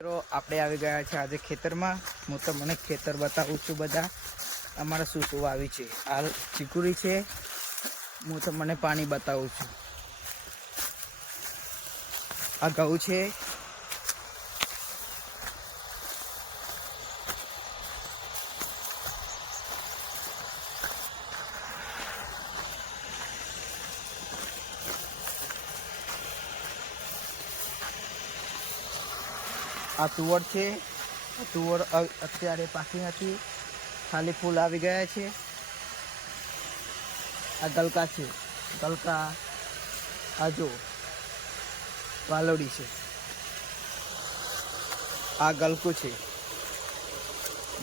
મિત્રો આપણે આવી ગયા છે આજે ખેતરમાં। હું તમને ખેતર બતાવું છું। બધા અમારા શું શું વાવી છે। આ ચીકુડી છે। હું તમને પાણી બતાવું છું। આ ઘઉં છે। આ તુવર છે। તુવર અત્યારે પાકી નથી, ખાલી ફૂલ આવી ગયા છે। આ ગલકા છે। ગલકા આ જો વાલોડી છે। આ ગલકું છે,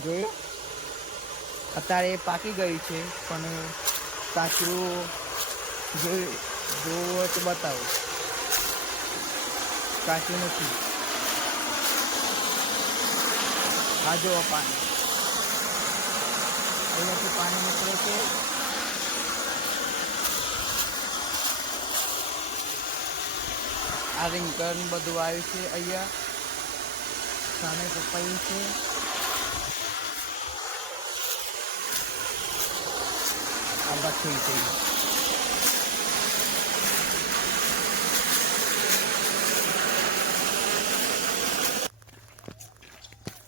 જોયું? અત્યારે પાકી ગઈ છે, પણ કાચું જોવું તો બતાવો, કાચું નથી। આ જો પાણી, અહીંયાથી પાણી નીકળે છે। આ રીંગણ બધું આવ્યું છે। અહીંયા સામે પપૈયું છે। આ બથી છે।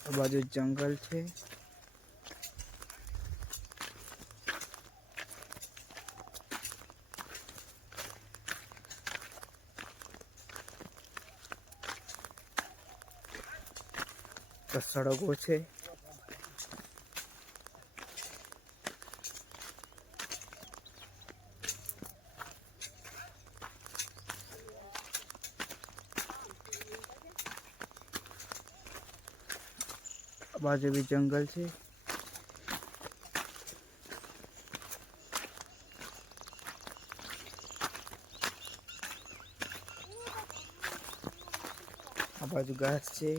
આ બાજુ જંગલ છે। સડકો છે। આ બાજુ બી જંગલ છે। આ બાજુ ઘાસ છે।